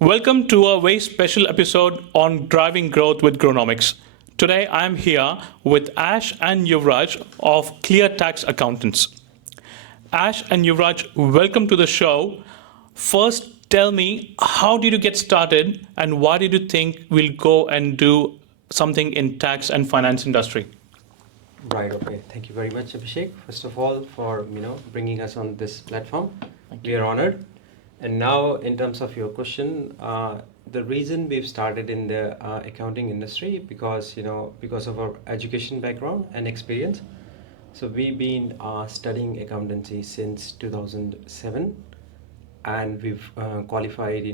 Welcome to a very special episode on driving growth with Grownomics. Today I am here with Ash and Yuvraj of Clear Tax Accountants. Ash and Yuvraj, welcome to the show. First, tell me, how did you get started and why did you think we'll go and do something in tax and finance industry? Right. Okay. Thank you very much, Abhishek. First of all, for bringing us on this platform. We are honored. And now, in terms of your question, the reason we've started in the accounting industry because of our education background and experience. So we've been studying accountancy since 2007, and we've qualified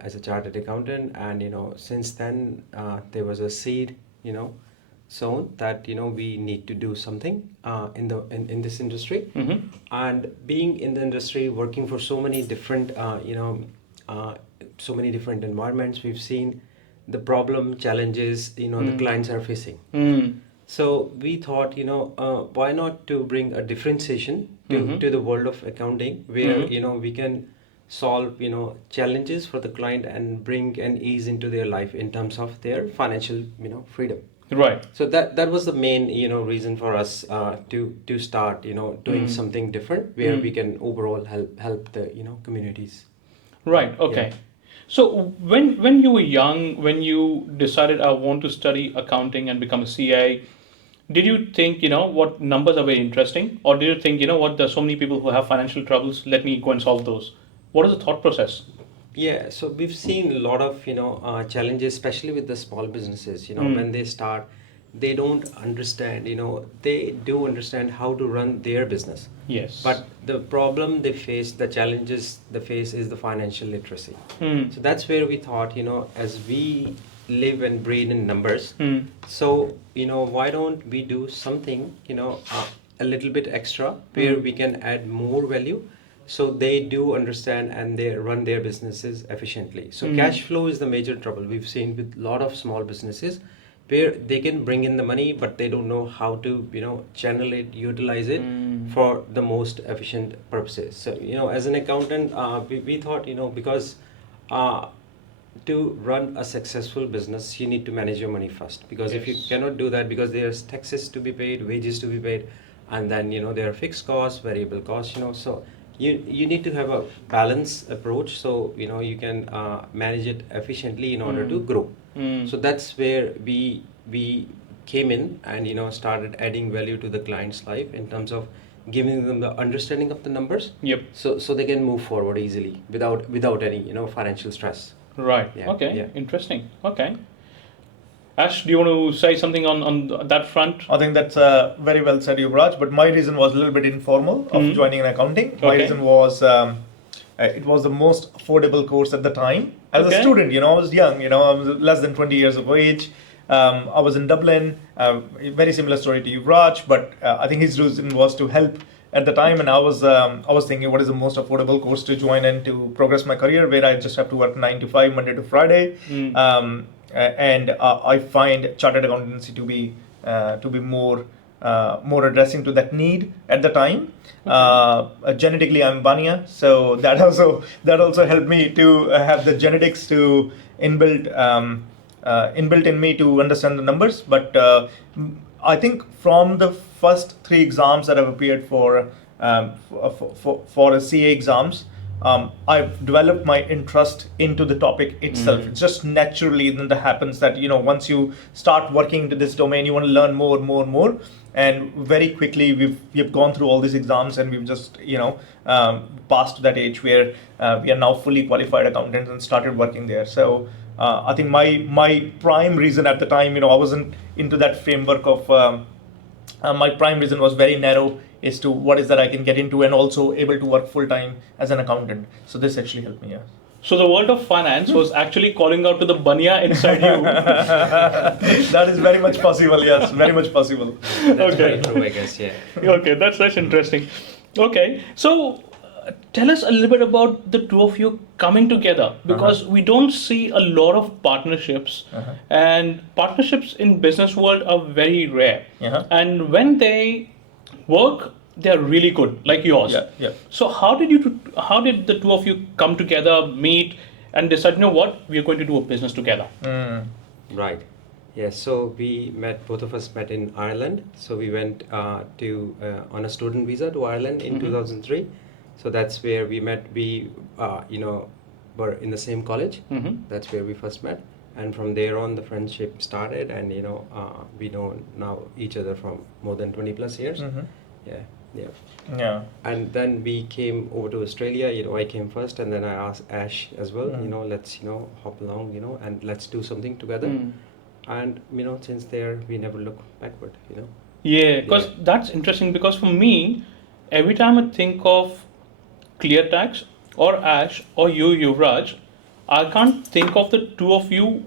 as a chartered accountant. And since then there was a seed sown that we need to do something in this industry. And being in the industry, working for so many different so many different environments, we've seen the problem challenges the clients are facing. So we thought why not to bring a differentiation to the world of accounting, where we can solve challenges for the client and bring an ease into their life in terms of their financial freedom. Right. So that was the main reason for us to start doing something different, where we can overall help the communities. Right. Okay. Yeah. So when you were young, when you decided I want to study accounting and become a CA, did you think what numbers are very interesting, or did you think what there's so many people who have financial troubles, let me go and solve those? What is the thought process? Yeah, so we've seen a lot of challenges, especially with the small businesses. When they start, they don't understand. They do understand how to run their business. Yes. But the problem they face, the challenges they face, is the financial literacy. So that's where we thought, as we live and breathe in numbers, so why don't we do something a little bit extra, where we can add more value, so they do understand and they run their businesses efficiently. So cash flow is the major trouble we've seen with a lot of small businesses, where they can bring in the money, but they don't know how to channel it, utilize it for the most efficient purposes. So as an accountant, we thought because to run a successful business, you need to manage your money first, because if you cannot do that, because there's taxes to be paid, wages to be paid, and then there are fixed costs, variable costs, so you need to have a balanced approach, so you can manage it efficiently in order to grow. So that's where we came in and started adding value to the client's life in terms of giving them the understanding of the numbers. Yep. So they can move forward easily without any financial stress. Right. Yeah, Okay. yeah. Interesting. Okay. Ash, do you want to say something on that front? I think that's very well said, Yuvraj. But my reason was a little bit informal of joining in accounting. My reason was it was the most affordable course at the time. As a student, I was young. I was less than 20 years of age. I was in Dublin. Very similar story to Yuvraj, but I think his reason was to help at the time. And I was thinking, what is the most affordable course to join and to progress my career, where I just have to work 9 to 5, Monday to Friday. And I find chartered accountancy to be more addressing to that need at the time. Genetically, I'm Bania, so that also helped me to have the genetics to inbuilt in me to understand the numbers. But I think from the first 3 exams that I've appeared for a CA exams, I've developed my interest into the topic itself. It's just naturally that happens that once you start working into this domain, you want to learn more, and very quickly we've gone through all these exams, and we've just passed that age where we are now fully qualified accountants and started working there. So I think my prime reason at the time, I wasn't into that framework of. My prime reason was very narrow as to what is that I can get into, and also able to work full time as an accountant. So this actually helped me. Yeah. So the world of finance was actually calling out to the Bania inside you. That is very much possible. Yes, very much possible. That's very true, I guess. Yeah. Okay, that's interesting. Okay, so tell us a little bit about the two of you coming together, because we don't see a lot of partnerships, and partnerships in business world are very rare. And when they work, they're really good, like yours. Yeah. So how did the two of you come together, meet, and decide, you know what, we are going to do a business together. Right. Yes. So we met. Both of us met in Ireland. So we went to on a student visa to Ireland in 2003. So that's where we met. We were in the same college. That's where we first met, and from there on the friendship started. And we know now each other from more than 20 plus years. Yeah. And then we came over to Australia. I came first, and then I asked Ash as well. Let's hop along. And let's do something together. And since there we never look backward. Yeah, because that's interesting. Because for me, every time I think of ClearTax or Ash or Yuvraj, I can't think of the two of you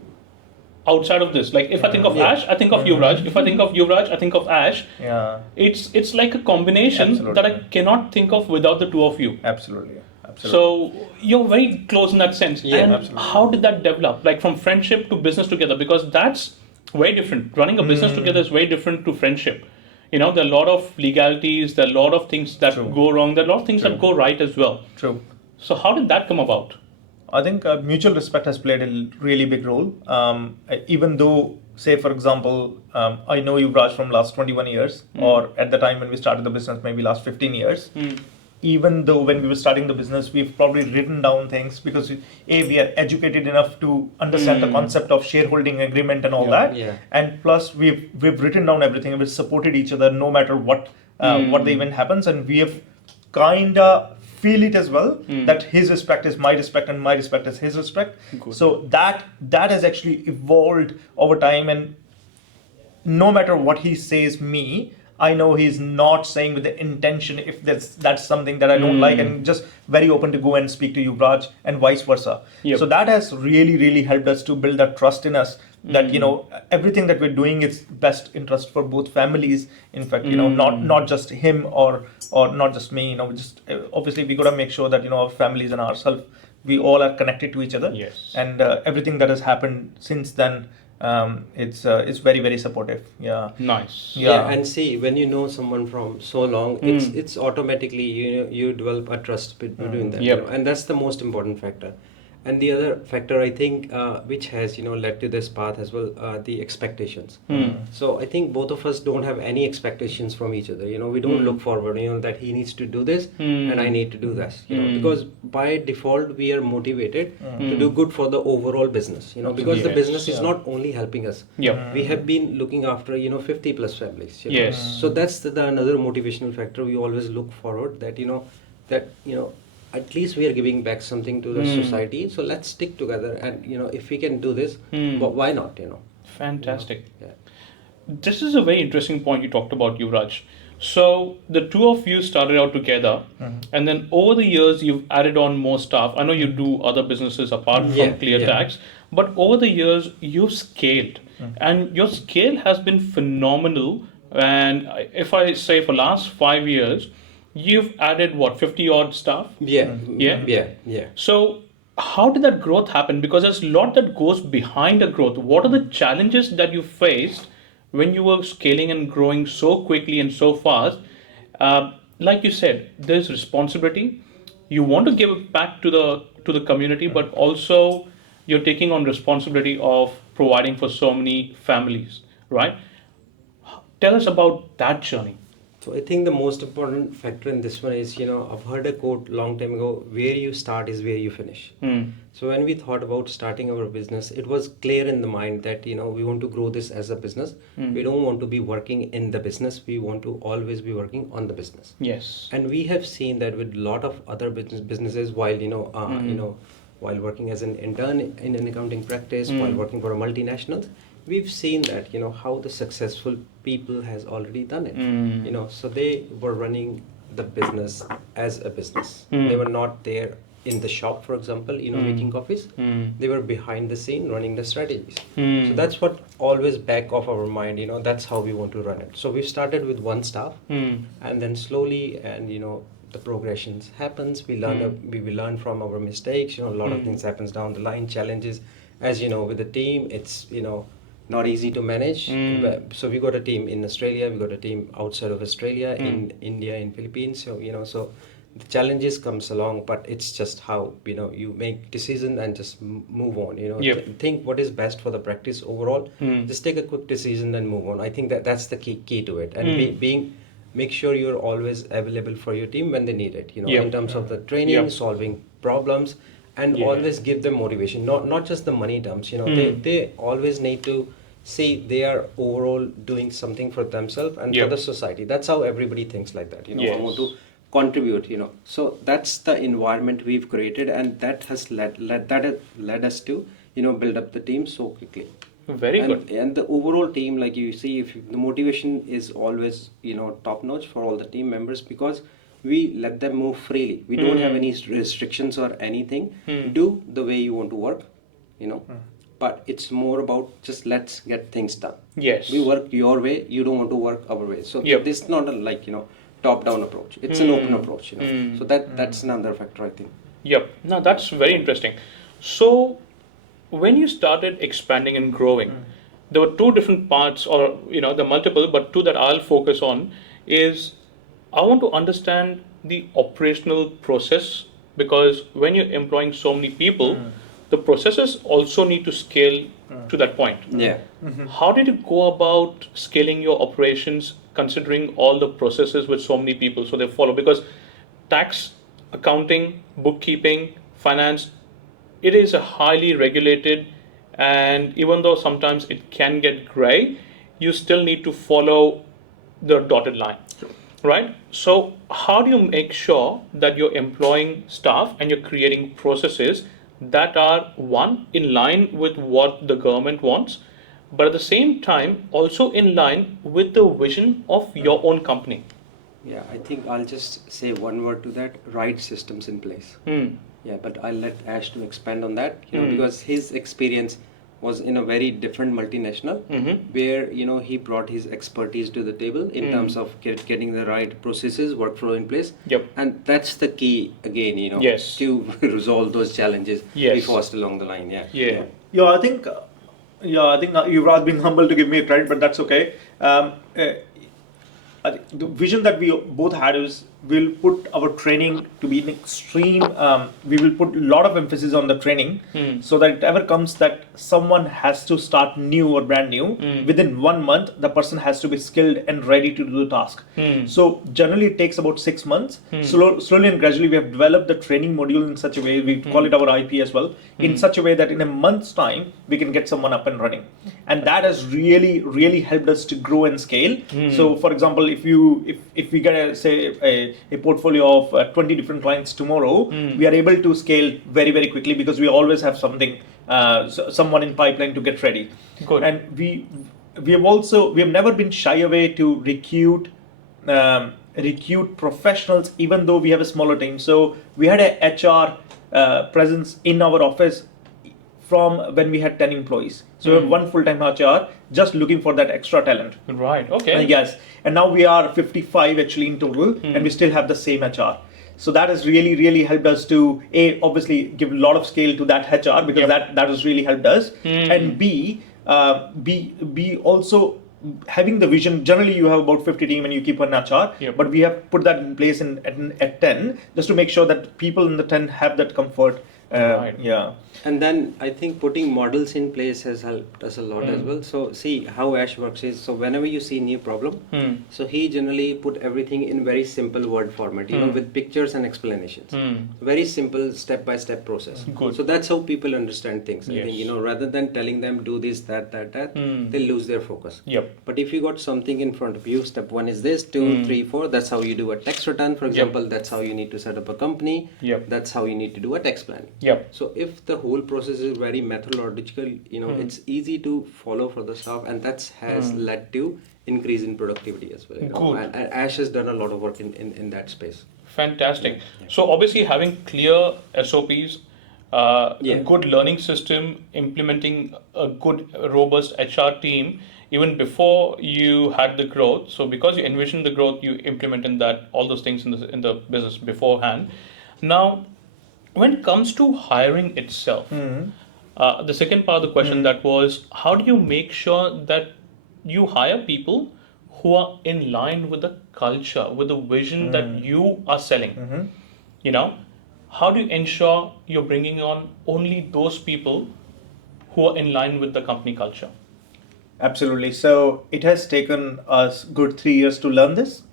outside of this. Like if I think of Ash, I think of Yuvraj. If I think of Yuvraj, I think of Ash. Yeah. It's like a combination that I cannot think of without the two of you. Absolutely. So you're very close in that sense. Yeah, and absolutely. how did that develop? Like from friendship to business together? Because that's very different. Running a business together is very different to friendship. There are a lot of legalities, there are a lot of things that go wrong, there are a lot of things that go right as well. True. So how did that come about? I think mutual respect has played a really big role. Even though, say for example, I know Yuvraj from last 21 years, or at the time when we started the business, maybe last 15 years. Even though when we were starting the business, we've probably written down things because we are educated enough to understand the concept of shareholding agreement and all that. Yeah. And plus we've written down everything and we've supported each other no matter what the event happens, and we have kinda feel it as well that his respect is my respect and my respect is his respect. Good. So that has actually evolved over time, and no matter what he says me, I know he's not saying with the intention if that's something that I don't like, and just very open to go and speak to Yuvraj and vice versa. Yep. So that has really helped us to build that trust in us that everything that we're doing is best interest for both families. In fact, not just him or not just me. Just obviously we got to make sure that our families and ourselves, we all are connected to each other. Yes. And everything that has happened since then. It's very supportive. Yeah. Nice. Yeah, and see, when you know someone from so long, it's automatically you develop a trust between them. Yep. And that's the most important factor. And the other factor, I think, which has led to this path as well, the expectations. So I think both of us don't have any expectations from each other. We don't look forward. That he needs to do this and I need to do this. Because by default we are motivated to do good for the overall business. Because the business is not only helping us. Yep. We have been looking after 50 plus families. Yes. So that's the another motivational factor. We always look forward that at least we are giving back something to the society, so let's stick together, and if we can do this, why not? Fantastic. Yeah. This is a very interesting point you talked about, Yuvraj. So the two of you started out together, and then over the years you've added on more stuff. I know you do other businesses apart from ClearTax, but over the years you've scaled, and your scale has been phenomenal. And if I say for last 5 years, you've added 50 odd stuff? Yeah. So how did that growth happen? Because there's a lot that goes behind a growth. What are the challenges that you faced when you were scaling and growing so quickly and so fast? Like you said, there's responsibility. You want to give it back to the community, but also you're taking on responsibility of providing for so many families, right? Tell us about that journey. So I think the most important factor in this one is, I've heard a quote long time ago, where you start is where you finish. So when we thought about starting our business, it was clear in the mind that, we want to grow this as a business. We don't want to be working in the business. We want to always be working on the business. Yes. And we have seen that with a lot of other businesses while, while working as an intern in an accounting practice, while working for a multinational, we've seen that how the successful people has already done it. So they were running the business as a business. They were not there in the shop, for example, making coffees. They were behind the scene running the strategies. So that's what always back of our mind, that's how we want to run it. So we started with one staff, and then slowly, and the progressions happens. We learn we learn from our mistakes. A lot of things happens down the line, challenges. As with the team, it's not easy to manage. So we got a team in Australia, we got a team outside of Australia, in India, in Philippines. So so the challenges comes along, but it's just how you make decision and just move on. Yep. Think what is best for the practice overall. Just take a quick decision and move on. I think that's the key to it, and make sure you're always available for your team when they need it. Yep. In terms of the training, solving problems, and always give them motivation. Not just the money terms. They always need to see they are overall doing something for themselves and for the society. That's how everybody thinks like that. I want to contribute. So that's the environment we've created, and that has led us to build up the team so quickly. Very good. And the overall team, like you see, if the motivation is always top notch for all the team members, because we let them move freely. We don't have any restrictions or anything. Do the way you want to work, but it's more about just let's get things done. Yes. We work your way, you don't want to work our way. So this is not a top-down approach. It's an open approach. So that's another factor, I think. Yep. Now that's very interesting. So when you started expanding and growing, there were two different parts, or the multiple, but two that I'll focus on is I want to understand the operational process, because when you're employing so many people, the processes also need to scale to that point. Yeah. How did you go about scaling your operations, considering all the processes with so many people so they follow? Because tax, accounting, bookkeeping, finance, it is a highly regulated, and even though sometimes it can get gray, you still need to follow the dotted line, right? So how do you make sure that you're employing staff and you're creating processes that are, one, in line with what the government wants, but at the same time also in line with the vision of your own company? Yeah, I think I'll just say one word to that: right systems in place. Yeah, but I'll let Ash to expand on that, because his experience was in a very different multinational, where he brought his expertise to the table in terms of getting the right processes, workflow in place. Yep. And that's the key again, Yes. to resolve those challenges we faced along the line. Yeah. I think Yuvraj being humble to give me credit, but that's okay. I think the vision that we both had is we'll put our training to be an extreme. We will put a lot of emphasis on the training, so that it ever comes that someone has to start new or brand new, within 1 month, the person has to be skilled and ready to do the task. So generally it takes about 6 months. Slowly and gradually we have developed the training module in such a way, we call it our IP as well, in such a way that in a month's time we can get someone up and running. And that has really helped us to grow and scale. So for example, if we get a portfolio of 20 different clients tomorrow, we are able to scale very quickly, because we always have someone in pipeline to get ready. Good. And we have never been shy away to recruit professionals, even though we have a smaller team. So we had a HR presence in our office from when we had 10 employees. So we have one full-time HR just looking for that extra talent. Right. Okay. Yes. And now we are 55 actually in total, and we still have the same HR. So that has really helped us to obviously give a lot of scale to that HR, because that has really helped us. And B also having the vision. Generally you have about 50 team and you keep an HR, but we have put that in place at 10, just to make sure that people in the 10 have that comfort. Yeah. And then I think putting models in place has helped us a lot as well. So see how Ash works is, so whenever you see new problem, so he generally put everything in very simple word format, with pictures and explanations. Very simple step-by-step process. Good. So that's how people understand things. Yes. I think, rather than telling them do this, that, they lose their focus. Yep. But if you got something in front of you, step 1 is this, 2, 3, 4, that's how you do a tax return, for example. That's how you need to set up a company. That's how you need to do a tax plan. So if the whole process is very methodological, it's easy to follow for the staff, and that has led to increase in productivity as well. And Ash has done a lot of work in that space. Fantastic. So obviously having clear SOPs, a good learning system, implementing a good robust HR team even before you had the growth. So because you envisioned the growth, you implemented that, all those things in the business beforehand. Now, when it comes to hiring itself, the second part of the question that was, how do you make sure that you hire people who are in line with the culture, with the vision that you are selling? how do you ensure you're bringing on only those people who are in line with the company culture? Absolutely. So it has taken us good 3 years to learn this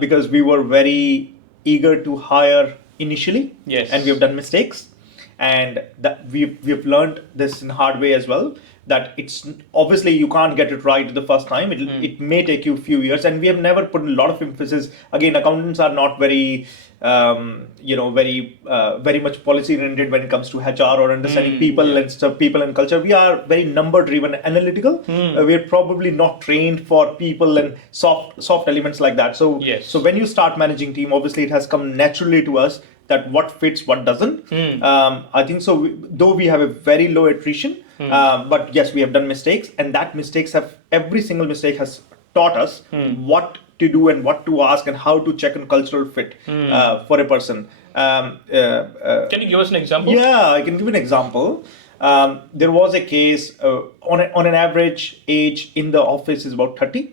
because we were very eager to hire initially, Yes. and we have done mistakes, and that we've learned this in hard way as well. That it's obviously you can't get it right the first time. It may take you a few years, and we have never put a lot of emphasis. Again, accountants are not very very much policy oriented when it comes to HR or understanding people and stuff, people and culture. We are very number driven, analytical. We're probably not trained for people and soft elements like that. So Yes. so when you start managing team, obviously it has come naturally to us that what fits, what doesn't. I think so. Though we have a very low attrition, but yes, we have done mistakes, and every single mistake has taught us what to do and what to ask and how to check on cultural fit for a person. Can you give us an example? Yeah, I can give an example. There was a case on an average age in the office is about 30.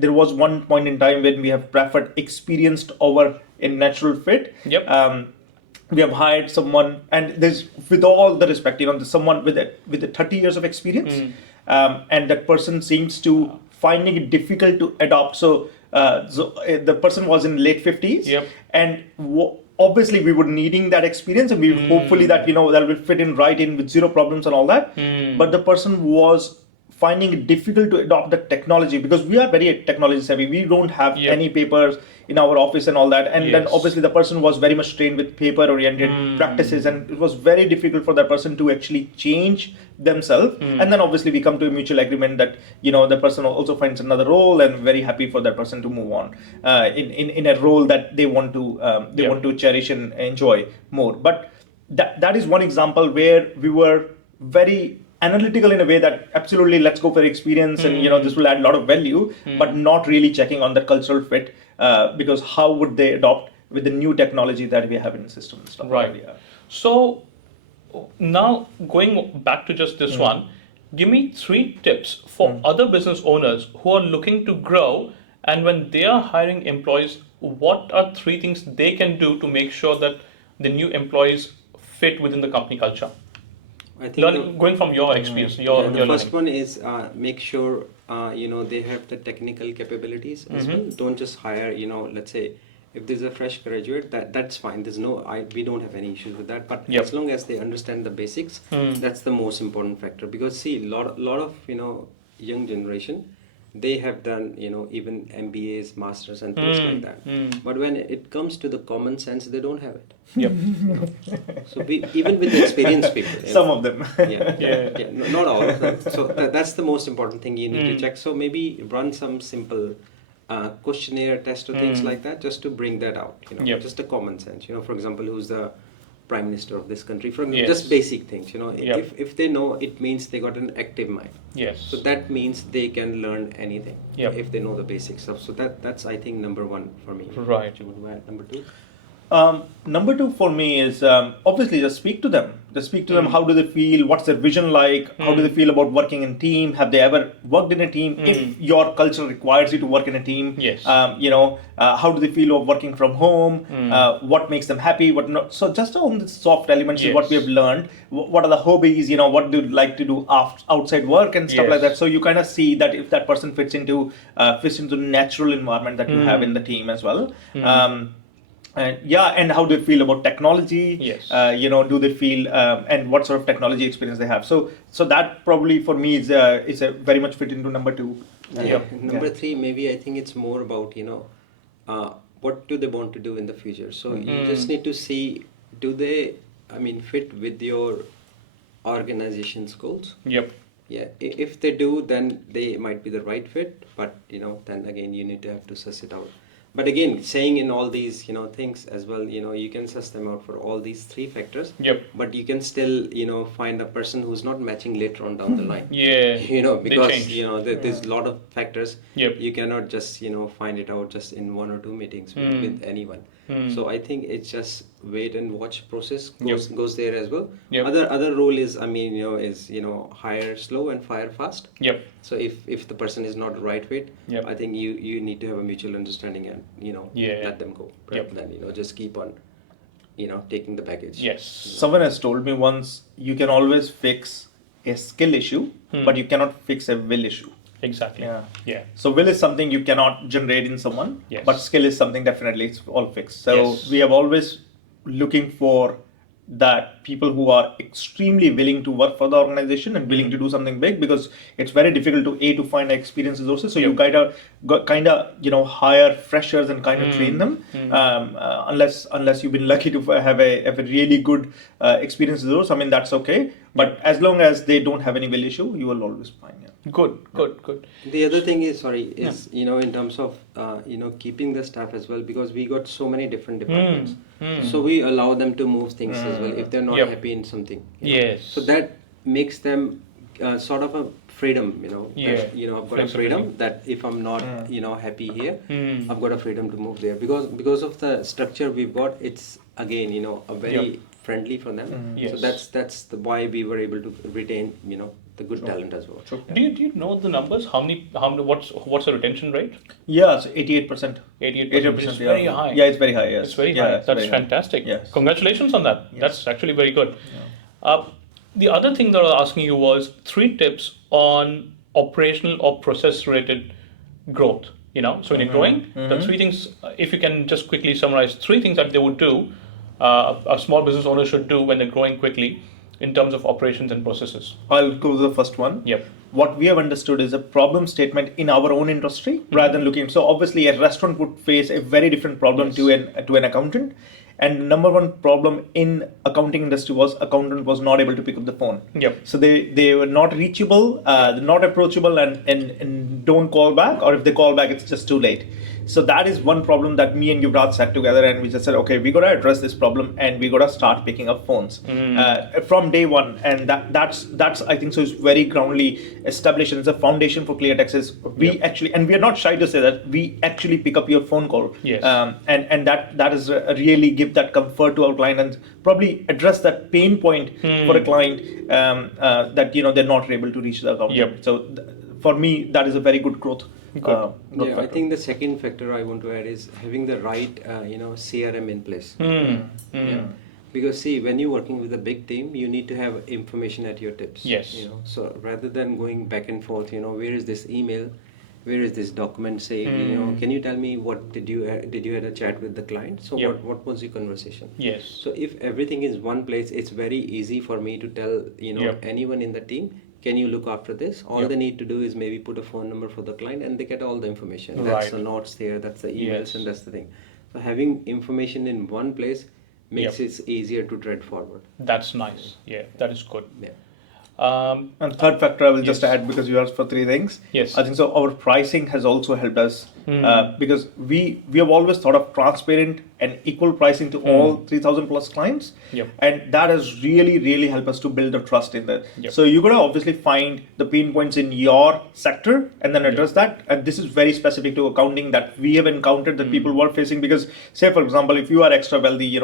There was one point in time when we have preferred experienced over a natural fit. Yep. We have hired someone, and there's, with all the respect, there's someone with 30 years of experience, and that person seems to finding it difficult to adopt. So the person was in late 50s, Yep. and obviously we were needing that experience, and we hopefully that that will fit in right in with zero problems and all that. But the person was finding it difficult to adopt the technology because we are very technology savvy. We don't have any papers in our office and all that. And then obviously the person was very much trained with paper oriented practices, and it was very difficult for that person to actually change themselves. And then obviously we come to a mutual agreement that the person also finds another role, and very happy for that person to move on in a role that they want to cherish and enjoy more. But that is one example where we were very analytical in a way that absolutely let's go for experience and this will add a lot of value, but not really checking on the cultural fit because how would they adopt with the new technology that we have in the system and stuff. Right. So now going back to just this one, give me 3 tips for other business owners who are looking to grow, and when they are hiring employees, what are 3 things they can do to make sure that the new employees fit within the company culture? I think Going from your experience, the first one is make sure they have the technical capabilities as well. Don't just hire let's say if there's a fresh graduate, that's fine. We don't have any issues with that. But as long as they understand the basics, that's the most important factor. Because see, lot of young generation, they have done even MBAs, masters, and things like that. But when it comes to the common sense, they don't have it. Yep. So even with the experienced people, some of them, not all of them. So that's the most important thing you need to check. So maybe run some simple questionnaire test or things like that, just to bring that out. Just a common sense. For example, who's the Prime Minister of this country? Just basic things. If they know, it means they got an active mind. Yes. So that means they can learn anything if they know the basic stuff. So that's I think number 1 for me. Right. You would add number 2? Number 2 for me is obviously just speak to them. Just speak to them. How do they feel? What's their vision like? How do they feel about working in team? Have they ever worked in a team? If your culture requires you to work in a team, Yes. How do they feel of working from home? What makes them happy? What not? So just on the soft elements is what we have learned. What are the hobbies? What do you like to do outside work and stuff like that? So you kind of see that if that person fits into the natural environment that you have in the team as well. And how do they feel about technology? Yes. Do they feel and what sort of technology experience they have? So that probably for me is a very much fit into number 2. Number 3, maybe I think it's more about what do they want to do in the future. So you just need to see, do they fit with your organization's goals? Yep. Yeah. If they do, then they might be the right fit. But then again, you need to have to suss it out. But again, saying in all these, things as well, you can suss them out for all these 3 factors. Yep. But you can still, find a person who's not matching later on down the line. Yeah. Because, there's a lot of factors. Yep. You cannot just, find it out just in 1 or 2 meetings with anyone. So I think it's just wait and watch process goes there as well. Yep. Other rule is, is hire slow and fire fast. Yep. So if the person is not right fit, Yep. I think you need to have a mutual understanding and let them go rather than just keep on taking the package. Yes. Someone has told me once, you can always fix a skill issue, but you cannot fix a will issue. Exactly. Yeah. So will is something you cannot generate in someone, Yes. but skill is something definitely it's all fixed. So Yes. we have always looking for that people who are extremely willing to work for the organization and willing to do something big, because it's very difficult to find experienced resources. So you kind of hire freshers and kind of train them, unless you've been lucky to have a really good experienced resource. I mean, that's okay. But as long as they don't have any will issue, you will always find it. Good. The other thing is, in terms of keeping the staff as well, because we got so many different departments. So we allow them to move things as well if they're not happy in something. Yes. So that makes them sort of a freedom, that, I've got a freedom that if I'm not, happy here, I've got a freedom to move there, because of the structure we've got. It's again, a very friendly for them. Yes. So that's the why we were able to retain, the good talent as well. Do you know the numbers? How many? What's the retention rate? Yeah, so 88%. 88%. It's very high. Yeah, it's very high. Yes. It's very high. That's very fantastic. High. Yes. Congratulations on that. Yes. That's actually very good. The other thing that I was asking you was 3 tips on operational or process related growth. So when you're growing, the 3 things. If you can just quickly summarize 3 things that they would do, a small business owner should do when they're growing quickly, in terms of operations and processes. I'll go to the first one. Yep. What we have understood is a problem statement in our own industry rather than looking. So obviously a restaurant would face a very different problem to an accountant. And the number one problem in accounting industry was accountant was not able to pick up the phone. Yep. So they were not reachable, not approachable, and don't call back, or if they call back, it's just too late. So that is one problem that me and Yuvraj sat together and we just said, okay, we got to address this problem and we got to start picking up phones from day one. And that's I think so is very groundly established, and it's a foundation for ClearTaxes. We actually, and we are not shy to say that we actually pick up your phone call. Yes. And that is really give that comfort to our client and probably address that pain point for a client that they're not able to reach the account. Yep. So for me, that is a very good growth. I think the second factor I want to add is having the right CRM in place. Yeah. Because see, when you're working with a big team, you need to have information at your tips. Yes. So rather than going back and forth, where is this email, where is this document saved? Can you tell me what did you had a chat with the client? So what was the conversation? Yes. So if everything is one place, it's very easy for me to tell anyone in the team, can you look after this? All they need to do is maybe put a phone number for the client and they get all the information. That's the notes there, that's the emails, and that's the thing. So having information in one place makes it easier to tread forward. That's nice. Yeah, that is good. Yeah. And third factor I will just add, because you asked for 3 things. Yes. I think so our pricing has also helped us because we have always thought of transparent and equal pricing to all 3,000 plus clients. Yep. And that has really helped us to build the trust in that. Yep. So you're going to obviously find the pain points in your sector and then address that. And this is very specific to accounting that we have encountered that people were facing, because say for example, if you are extra wealthy,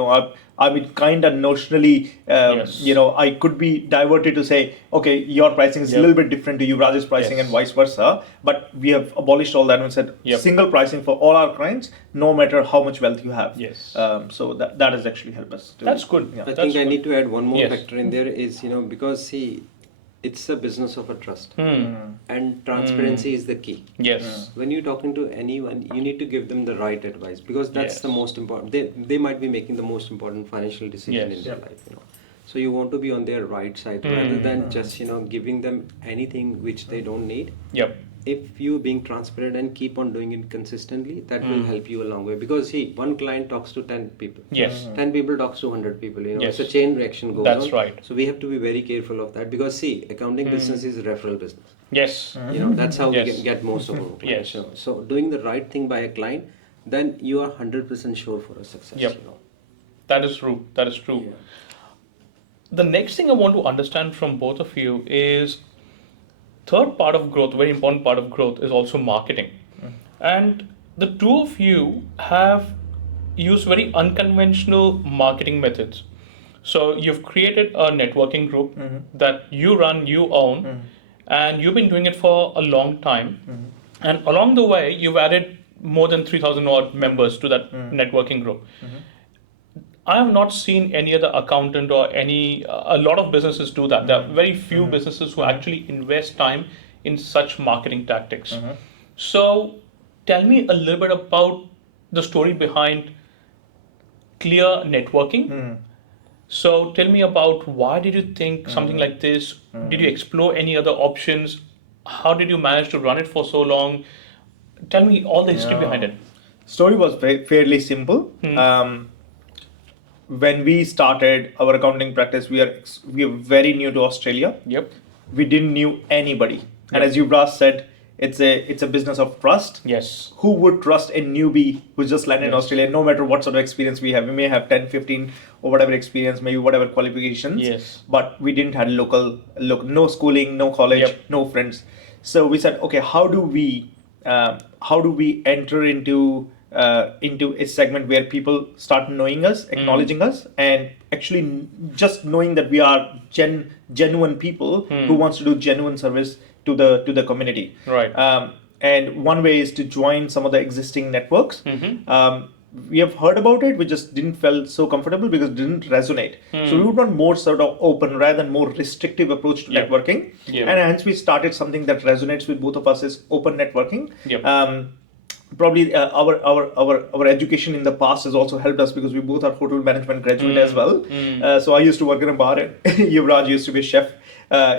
I mean kind of notionally, I could be diverted to say, okay, your pricing is a little bit different to Yuvraj's pricing and vice versa. But we have abolished all that and said single pricing for all our clients, no matter how much wealth you have. Yes. So that has actually helped us. That's good. I think I need to add one more factor in there is, because see, it's a business of a trust and transparency is the key. Yes. When you're talking to anyone, you need to give them the right advice, because that's the most important. They might be making the most important financial decision in their life. So you want to be on their right side rather than just giving them anything which they don't need. Yep. If you being transparent and keep on doing it consistently, that will help you a long way. Because see, one client talks to 10 people. Yes. 10 people talks to 100 people. Yes. It's a chain reaction goes That's on. right. So we have to be very careful of that, because see, accounting business is a referral business. Yes. That's how we get most of our clients. Yes. So doing the right thing by a client, then you are 100% sure for a success. Yep. That is true. That is true. Yeah. The next thing I want to understand from both of you is third part of growth, very important part of growth, is also marketing. And the two of you have use very unconventional marketing methods. So you've created a networking group that you run, you own, and you've been doing it for a long time. And along the way, you've added more than 3,000 odd members to that networking group. I have not seen any other accountant or a lot of businesses do that. There are very few businesses who actually invest time in such marketing tactics. So tell me a little bit about the story behind clear networking. So tell me about why did you think something like this? Did you explore any other options? How did you manage to run it for so long? Tell me all the history behind it. Story was fairly simple. When we started our accounting practice, we are very new to Australia. Yep. We didn't knew anybody, and as Yuvraj said, it's a business of trust. Yes. Who would trust a newbie who's just landed in Australia, no matter what sort of experience we have? We may have 10, 15 or whatever experience, maybe whatever qualifications. Yes. But we didn't have no schooling, no college, no friends. So we said, okay, how do we enter into a segment where people start knowing us, acknowledging us, and actually just knowing that we are genuine people who wants to do genuine service to the community. Right. And one way is to join some of the existing networks. We have heard about it, we just didn't feel so comfortable because it didn't resonate. So we would want more sort of open rather than more restrictive approach to networking. And hence we started something that resonates with both of us is open networking. Probably our education in the past has also helped us because we both are hotel management graduate as well. So I used to work in a bar and Yuvraj used to be a chef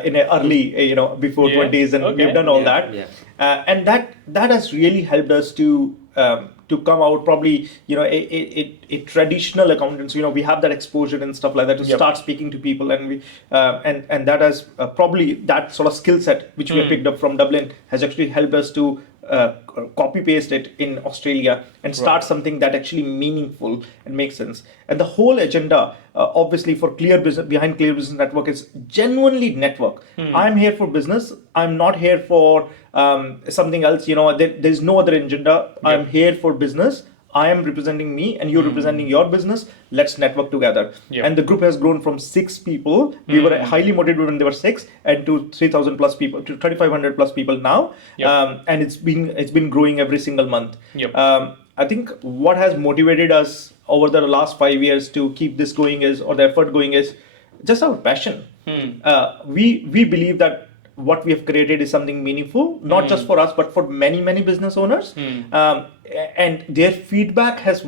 in a early, before 20s, and we've done all that. And that has really helped us to come out probably, a traditional accountant. So, we have that exposure and stuff like that to start speaking to people, and we and that has probably that sort of skill set which we have picked up from Dublin has actually helped us to copy paste it in Australia and start something that actually meaningful and makes sense. And the whole agenda, obviously, for Clear Business, behind Clear Business Network is genuinely network. I'm here for business. I'm not here for something else. There's no other agenda. I'm here for business. I am representing me and you're representing your business. Let's network together. And the group has grown from 6 people. We were highly motivated when there were 6, and to 3,000 plus people, to 3,500 plus people now. And it's been growing every single month. I think what has motivated us over the last 5 years to keep this going or the effort going is just our passion. We believe that what we have created is something meaningful, not just for us, but for many, many business owners. And their feedback has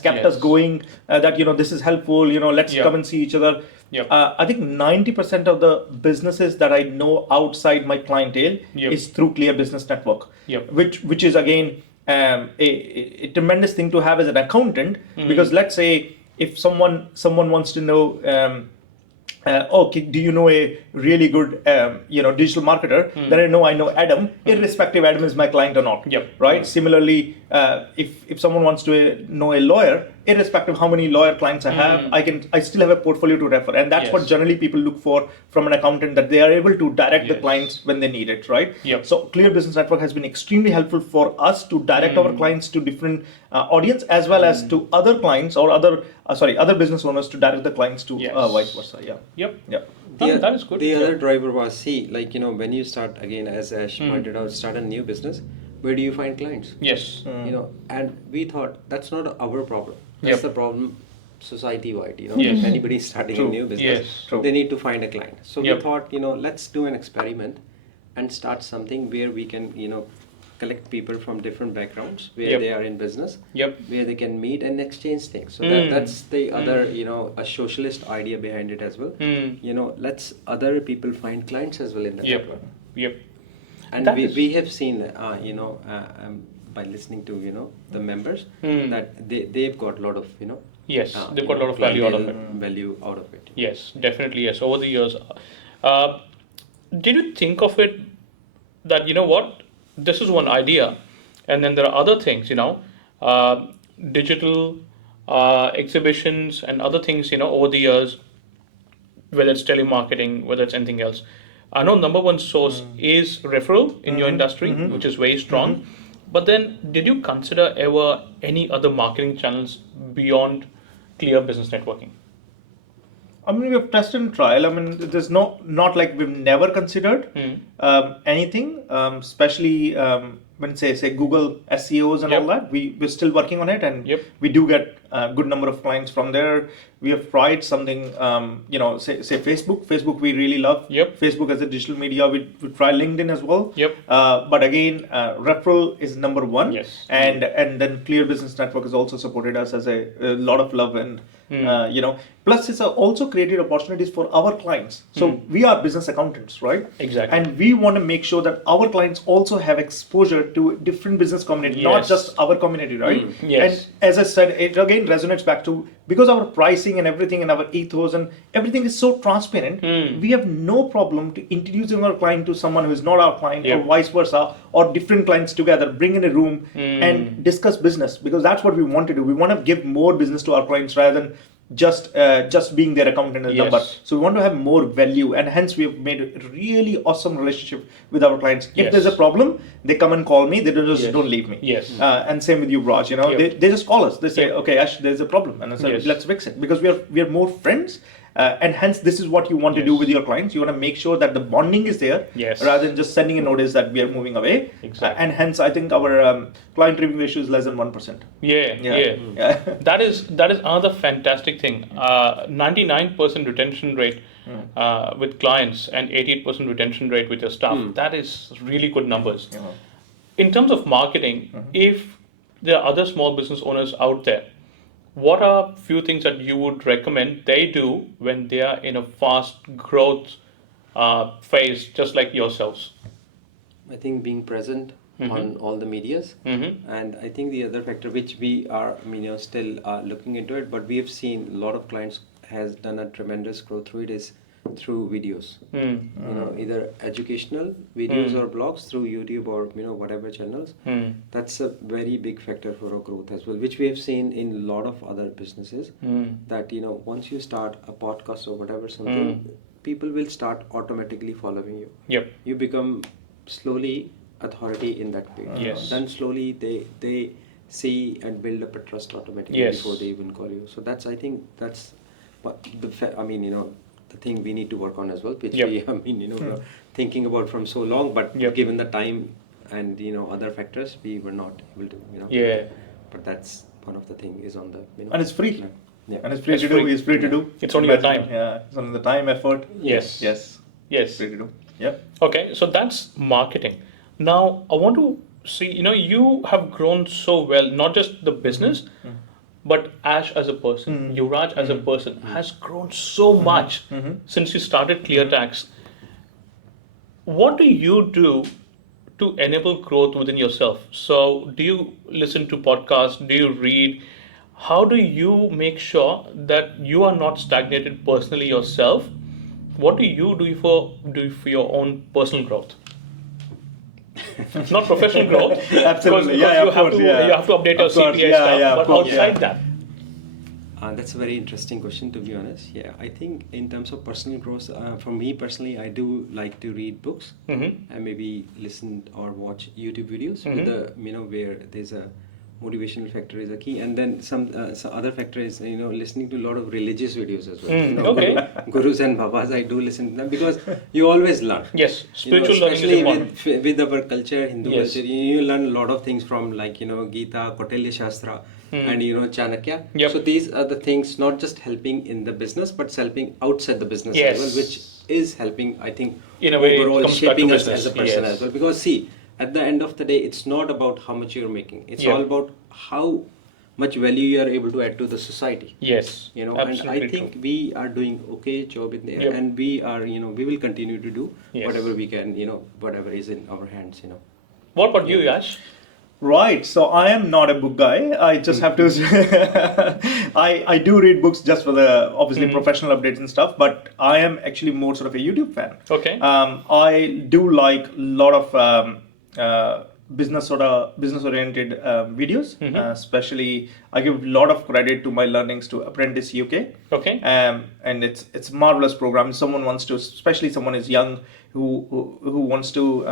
kept us going, that, this is helpful, let's come and see each other. I think 90% of the businesses that I know outside my clientele is through Clear Business Network, which is again a tremendous thing to have as an accountant, because let's say if someone wants to know, do you know a really good digital marketer? Then I know Adam, irrespective Adam is my client or not. Right. Similarly, if someone wants to know a lawyer, irrespective of how many lawyer clients I have, I still have a portfolio to refer, and that's what generally people look for from an accountant, that they are able to direct the clients when they need it. Right. So Clear Business Network has been extremely helpful for us to direct our clients to different audience, as well as to other clients or other business owners to direct the clients to vice versa. That is good. The other driver was, when you start, again, as Ash pointed out, start a new business, where do you find clients? And we thought that's not our problem. That's the problem society-wide. If anybody is starting a new business, they need to find a client. So we thought, let's do an experiment and start something where we can, collect people from different backgrounds, where they are in business, where they can meet and exchange things. So that's the other, a socialist idea behind it as well. Let's other people find clients as well in the network. And we have seen, by listening to, the members, that they've got a lot of, they've got a lot of value out of it. Value out of it. Yes, definitely. Yes, over the years. Did you think of it that, this is one idea, and then there are other things, digital exhibitions and other things, over the years, whether it's telemarketing, whether it's anything else. I know number one source is referral in your industry, which is very strong. But then, did you consider ever any other marketing channels beyond clear business networking? I mean, we have tested and trial. I mean, there's not like we've never considered anything, especially when say Google SEOs and all that. We're still working on it, and we do get a good number of clients from there. We have tried something, say Facebook. Facebook we really love. Facebook as a digital media. We try LinkedIn as well. But again, referral is number one. And then Clear Business Network has also supported us as a lot of love and plus it's also created opportunities for our clients. So we are business accountants, right? Exactly. And we want to make sure that our clients also have exposure to different business community, not just our community, right? And as I said, it again resonates back to, because our pricing and everything and our ethos and everything is so transparent, we have no problem to introducing our client to someone who is not our client or vice versa, or different clients together, bring in a room and discuss business, because that's what we want to do. We want to give more business to our clients rather than just being their accountant and number. So we want to have more value, and hence we have made a really awesome relationship with our clients. If there's a problem, they come and call me. They don't leave me. And same with you, Raj. They just call us. They say, okay, Ash, there's a problem, and I say, let's fix it, because we are more friends. And hence, this is what you want to do with your clients. You want to make sure that the bonding is there, rather than just sending a notice that we are moving away. And hence, I think our client review ratio is less than 1%. That is another fantastic thing. 99% retention rate with clients and 88% retention rate with your staff. That is really good numbers. In terms of marketing, if there are other small business owners out there, what are a few things that you would recommend they do when they are in a fast growth phase, just like yourselves? I think being present on all the medias, and I think the other factor which we are, still looking into it, but we have seen a lot of clients has done a tremendous growth through it is through videos. Either educational videos or blogs through YouTube or whatever channels. That's a very big factor for our growth as well, which we have seen in a lot of other businesses. That once you start a podcast or whatever something, people will start automatically following you. You become slowly authority in that field. Then slowly they see and build up a trust automatically before they even call you. So that's, I think that's what the thing we need to work on as well, which we were thinking about from so long, but given the time and other factors, we were not able to but that's one of the things is on the and it's free. And it's free to do. It's free to do. It's only your time. It's only the time, effort. Yes. Free to do. Okay, so that's marketing. Now I want to see, you have grown so well, not just the business, but Ash as a person, Yuvraj as a person has grown so much since you started ClearTax. What do you do to enable growth within yourself? So do you listen to podcasts? Do you read? How do you make sure that you are not stagnated personally yourself? What do you do for your own personal growth? Not professional growth. Absolutely. You have to update your CPA stuff. But outside that. That's a very interesting question, to be honest. I think in terms of personal growth, for me personally, I do like to read books and maybe listen or watch YouTube videos with the, where there's a motivational factor is a key, and then some other factor is listening to a lot of religious videos as well. Gurus and Babas, I do listen to them because you always learn. Spiritual especially learning is with our culture, Hindu culture, you learn a lot of things from Gita, Kautilya Shastra, and Chanakya. So these are the things not just helping in the business, but helping outside the business as well, which is helping, I think, in a way, overall shaping us as a person as well. Because see, at the end of the day, it's not about how much you're making. It's all about how much value you are able to add to the society. And I think we are doing okay job in there, and we are, we will continue to do whatever we can, whatever is in our hands, What about you, Yash? Right, so I am not a book guy. I just have to I do read books just for the obviously professional updates and stuff, but I am actually more sort of a YouTube fan. I do like a lot of business oriented videos. Especially, I give a lot of credit to my learnings to Apprentice UK. Okay. And it's a marvelous program. Someone wants to, especially someone is young who wants to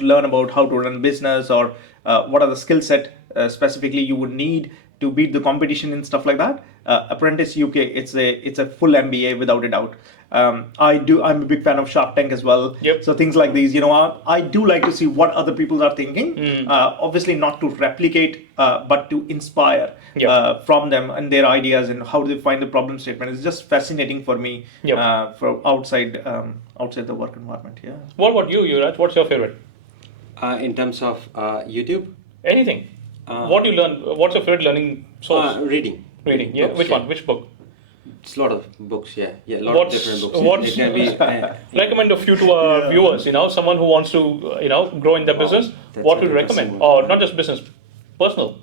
learn about how to run business, or what are the skill set specifically you would need to beat the competition and stuff like that. Apprentice UK, it's a full MBA without a doubt. I'm a big fan of Shark Tank as well. Yep. So things like these, I do like to see what other people are thinking. Obviously not to replicate, but to inspire from them and their ideas and how they find the problem statement. It's just fascinating for me from outside the work environment. Yeah. What about you, Yuvraj? What's your favorite? In terms of YouTube? Anything. What do you learn? What's your favorite learning source? Reading. Reading. Yeah. Books, Which one? Which book? It's a lot of books, yeah. A lot of different books. It can be, recommend a few to our viewers, someone who wants to, grow in their business. What would you recommend? Or not just business, personal?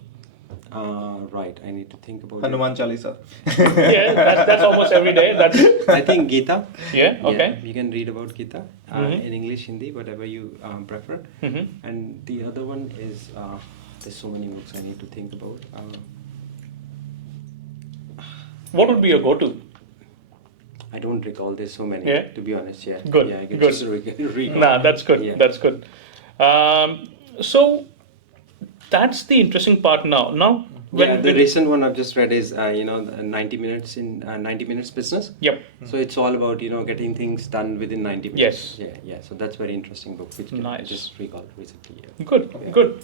Right, I need to think about Hanuman Chalisa. Yeah, that's almost every day. I think Gita. Yeah, okay. You can read about Gita in English, Hindi, whatever you prefer. And the other one is, there's so many books I need to think about. What would be your go-to? I don't recall. There's so many, to be honest. Yeah. Good. Yeah, I can Good. just recall. Nah, that's good. Yeah. That's good. So that's the interesting part now. Now, the recent one I've just read is, 90 minutes business. Yep. So it's all about, getting things done within 90 minutes. Yes. Yeah. So that's very interesting book, which I just recalled recently. Yeah. Good.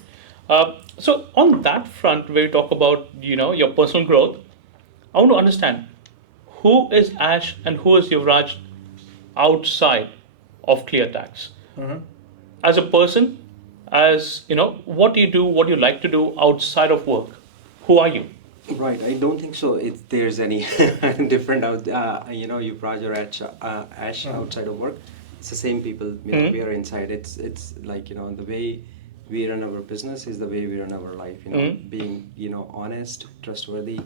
So on that front, where you talk about, your personal growth, I want to understand who is Ash and who is Yuvraj outside of ClearTax. As a person, as what do you do, what do you like to do outside of work? Who are you? Right, I don't think so. There's any different out. Yuvraj or Ash outside of work. It's the same people. We are inside. It's like the way we run our business is the way we run our life. Being honest, trustworthy,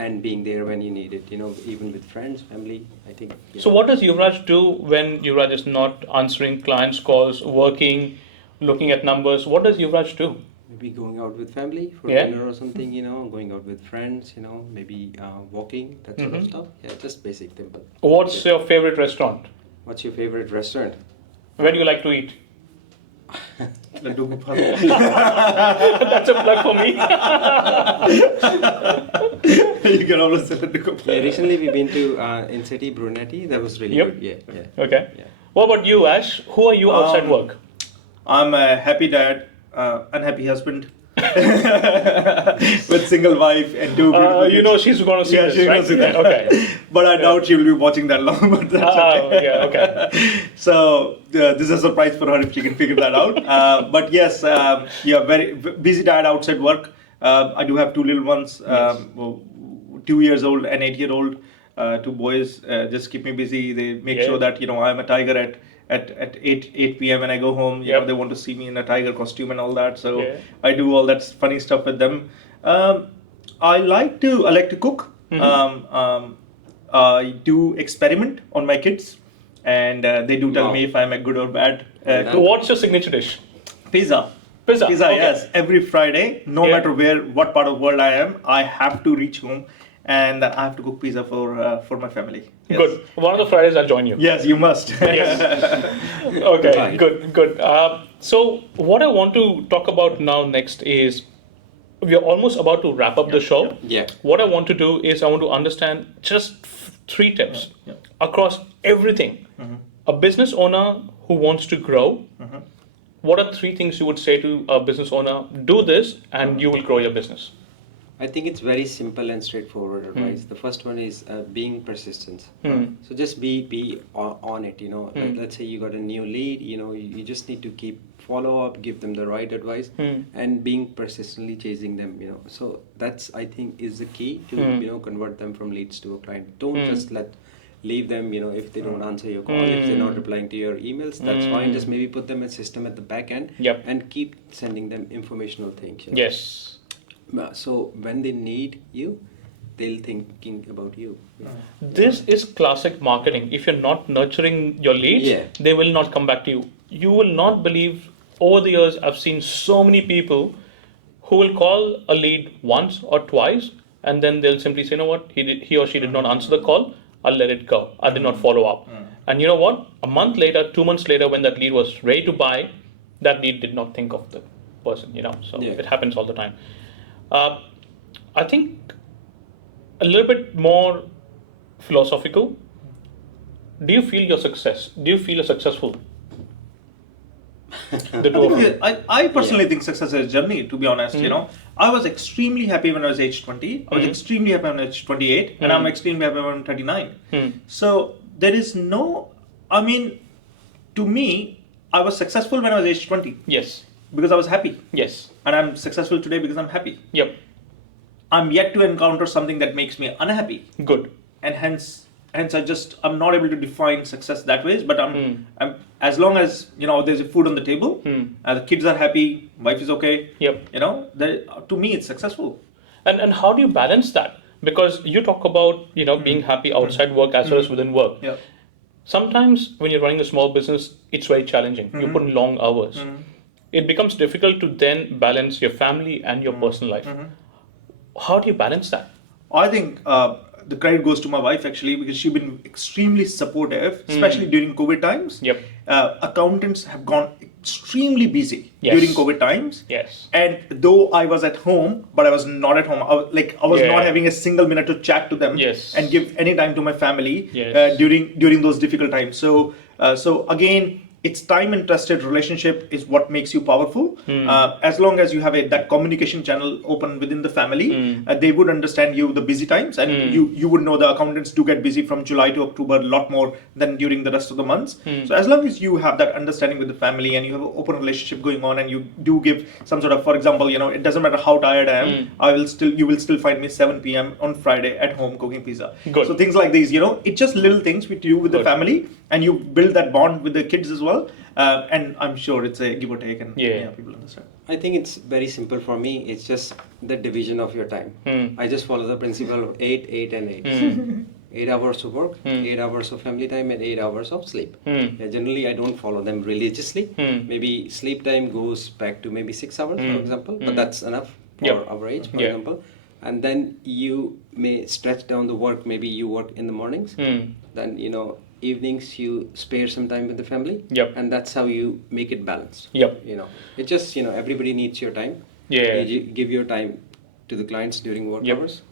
and being there when you need it. Even with friends, family. I think. Yeah. So what does Yuvraj do when Yuvraj is not answering clients' calls, working, looking at numbers? What does Yuvraj do? Maybe going out with family for dinner or something, going out with friends, maybe walking, that sort of stuff. Yeah, just basic, simple. What's your favorite restaurant? What's your favorite restaurant? Where do you like to eat? Laddu Gopal. That's a plug for me. You can always say Laddu Gopal. Yeah, recently we've been to in city Brunetti. That was really good. Yeah. Okay. Yeah. What about you, Ash? Who are you outside work? I'm a happy dad, unhappy husband. With single wife and two beautiful kids. She's going to see this, she's right? going to see that. Okay. But I doubt she will be watching that long. But that's okay. Yeah, okay. So this is a surprise for her if she can figure that out. But yes, very busy dad outside work. I do have two little ones, 2 years old and 8-year-old. Two boys just keep me busy. They make sure that I'm a tiger at 8 p.m. when I go home. They want to see me in a tiger costume and all that. So I do all that funny stuff with them. I like to cook. I do experiment on my kids, and they do tell me if I'm a good or bad cook. What's your signature dish? Pizza, okay. yes. Every Friday, no matter what part of the world I am, I have to reach home and I have to cook pizza for my family. Yes. Good. One of the Fridays I'll join you. Yes, you must. Yes. Okay, good. So what I want to talk about now next is, we are almost about to wrap up the show. Yeah. What I want to do is I want to understand just 3 tips across everything. A business owner who wants to grow, what are 3 things you would say to a business owner? Do this and you will grow your business. I think it's very simple and straightforward advice. The first one is being persistent. So just be on it. Like, let's say you got a new lead. You just need to keep follow up, give them the right advice, and being persistently chasing them. So that's, I think, is the key to convert them from leads to a client. Don't just leave them. If they don't answer your call, if they're not replying to your emails, that's fine. Just maybe put them in system at the back end and keep sending them informational things. Yes. So when they need you, they'll thinking about you. This is classic marketing. If you're not nurturing your leads, they will not come back to you. You will not believe over the years, I've seen so many people who will call a lead once or twice, and then they'll simply say, you know what, he or she did not answer the call, I'll let it go. I did not follow up. And you know what? A month later, 2 months later, when that lead was ready to buy, that lead did not think of the person, so it happens all the time. I think a little bit more philosophical. Do you feel your success? Do you feel you're successful? I personally think success is a journey, to be honest. I was extremely happy when I was age 20. I was extremely happy when I was 28, and I'm extremely happy when I'm 39. So there is no, to me, I was successful when I was age 20. Yes. Because I was happy. Yes. And I'm successful today because I'm happy. Yep. I'm yet to encounter something that makes me unhappy. Good. And hence I'm not able to define success that way. But I'm as long as there's food on the table, the kids are happy, wife is okay. Yep. To me it's successful. And how do you balance that? Because you talk about being happy outside work as well as within work. Yeah. Sometimes when you're running a small business, it's very challenging. You put in long hours. It becomes difficult to then balance your family and your personal life. How do you balance that? I think the credit goes to my wife actually, because she's been extremely supportive, especially during COVID times. Yep. Accountants have gone extremely busy Yes. during COVID times. Yes. And though I was at home, but I was not at home. I was not having a single minute to chat to them and give any time to my family during those difficult times. So again, it's time and trusted relationship is what makes you powerful. As long as you have that communication channel open within the family, they would understand the busy times, and you would know the accountants do get busy from July to October a lot more than during the rest of the months. So as long as you have that understanding with the family and you have an open relationship going on, and you do give some sort of, for example, it doesn't matter how tired I am, you will still find me 7 p.m. on Friday at home cooking pizza. Good. So things like these, it's just little things we do with the family, and you build that bond with the kids as well. And I'm sure it's a give or take, and people understand. I think it's very simple for me. It's just the division of your time. I just follow the principle of 8, 8, and 8. 8 hours of work, 8 hours of family time, and 8 hours of sleep. Generally, I don't follow them religiously. Maybe sleep time goes back to maybe 6 hours, for example, but that's enough for our age, for example. And then you may stretch down the work. Maybe you work in the mornings, then evenings you spare some time with the family, and that's how you make it balanced. It just everybody needs your time. You give your time to the clients during work hours.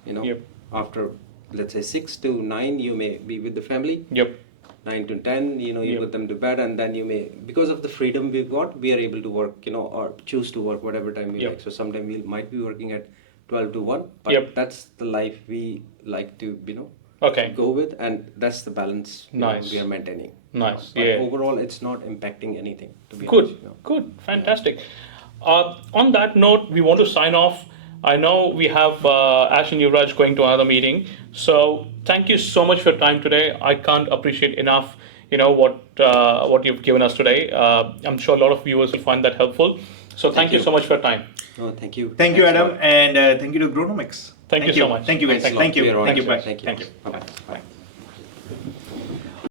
After, let's say 6 to 9, you may be with the family. 9 to 10, you put them to bed, and then you may, because of the freedom we've got, we are able to work, or choose to work whatever time we like. So sometimes we might be working at 12 to 1, but that's the life we like to go with, and that's the balance we are maintaining. Nice. But overall, it's not impacting anything, to be Good. honest. Good. Fantastic. On that note, we want to sign off. I know we have Ash and Yuvraj going to another meeting. So thank you so much for your time today. I can't appreciate enough, what you've given us today. I'm sure a lot of viewers will find that helpful. So thank you so much for your time. No, thank you. Thank you, Adam, and thank you to Grownomics. Thank you so much. Thank you, guys. Thank you. Thank you. Bye. Thank you. Thank you. Bye-bye. Bye.